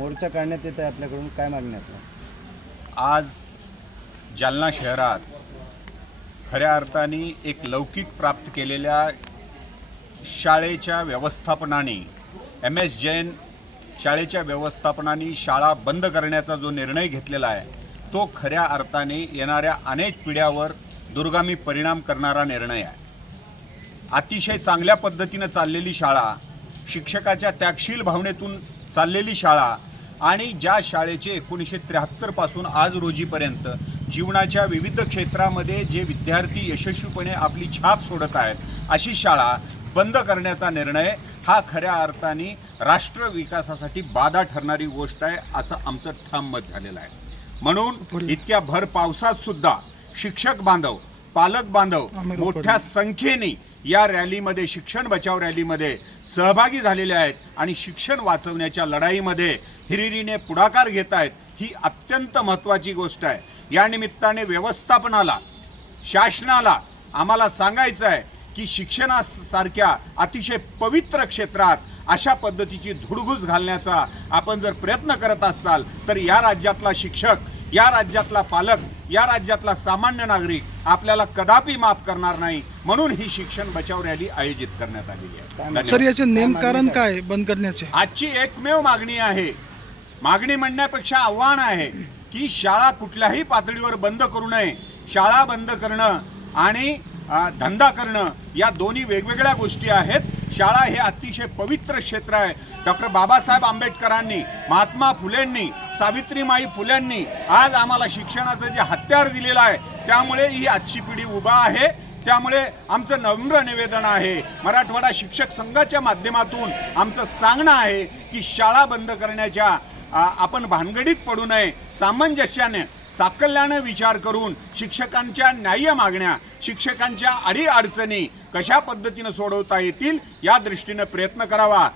मोर्चा काढण्यात येत आहे आपल्याकडून काय मागणी आपल्या आज जालना शहरात खऱ्या अर्थाने एक लौकिक प्राप्त केलेल्या शाळेच्या व्यवस्थापनाने एम एस जैन शाळेच्या व्यवस्थापनाने शाळा बंद करण्याचा जो निर्णय घेतलेला आहे तो खऱ्या अर्थाने येणाऱ्या अनेक पिढ्यावर दुर्गामी परिणाम करणारा निर्णय आहे. अतिशय चांगल्या पद्धतीनं चाललेली शाळा शिक्षकाच्या त्यागशील भावनेतून चाललेली शाळा आणि ज्या शाळेचे एकोणीसशे त्र्याहत्तरपासून आज रोजीपर्यंत जीवनाच्या विविध क्षेत्रामध्ये जे विद्यार्थी यशस्वीपणे आपली छाप सोडत आहेत अशी शाळा बंद करण्याचा निर्णय हा खऱ्या अर्थाने राष्ट्र विकासासाठी बाधा ठरणारी गोष्ट आहे असं आमचं ठाम मत झालेलं आहे. म्हणून इतक्या भर पावसात सुद्धा शिक्षक बांधव पालक बांधव मोठ्या संख्येने या रॅलीमध्ये शिक्षण बचाव रॅलीमध्ये सहभागी झालेले आहेत आणि शिक्षण वाचवण्याच्या लढाईमध्ये हिरिरीने पुढाकार घेत आहेत ही अत्यंत महत्त्वाची गोष्ट आहे. या निमित्ताने व्यवस्थापनाला शासनाला आम्हाला सांगायचं आहे की शिक्षणासारख्या अतिशय पवित्र क्षेत्रात अशा पद्धतीची धुडघूस घालण्याचा आपण जर प्रयत्न करत असाल तर या राज्यातला शिक्षक या राज्यातला पालक या राज्यातला सामान्य नागरिक आपल्याला कदापि माफ करणार नाही म्हणून ही शिक्षण बचाव रॅली आयोजित करण्यात आलेली आहे. सर याचे नेम कारण काय बंद करण्याचे? आजची एकमेव मागणी आहे मागणी म्हणण्यापेक्षा आव्हान आहे की शाळा कुठल्याही पातळीवर बंद करू नये. शाळा बंद करणं आणि धंदा करणं या दोन्ही वेगवेगळ्या गोष्टी आहेत. शाळा हे अतिशय पवित्र क्षेत्र आहे. डॉक्टर बाबासाहेब आंबेडकरांनी महात्मा फुलेंनी सावित्रीमाई फुलेंनी आज आम्हाला शिक्षणाचं जे हत्यार दिलेलं आहे त्यामुळे ही आजची पिढी उभा आहे. त्यामुळे आमचं नम्र निवेदन आहे. मराठवाडा शिक्षक संघाच्या माध्यमातून आमचं सांगणं आहे की शाळा बंद करण्याच्या आपण भानगडीत पडू नये सामंजस्याने साकल्याने विचार करून शिक्षकांच्या न्याय्य मागण्या शिक्षकांच्या अडीअडचणी कशा पद्धतीनं सोडवता येतील या दृष्टीनं प्रयत्न करावा.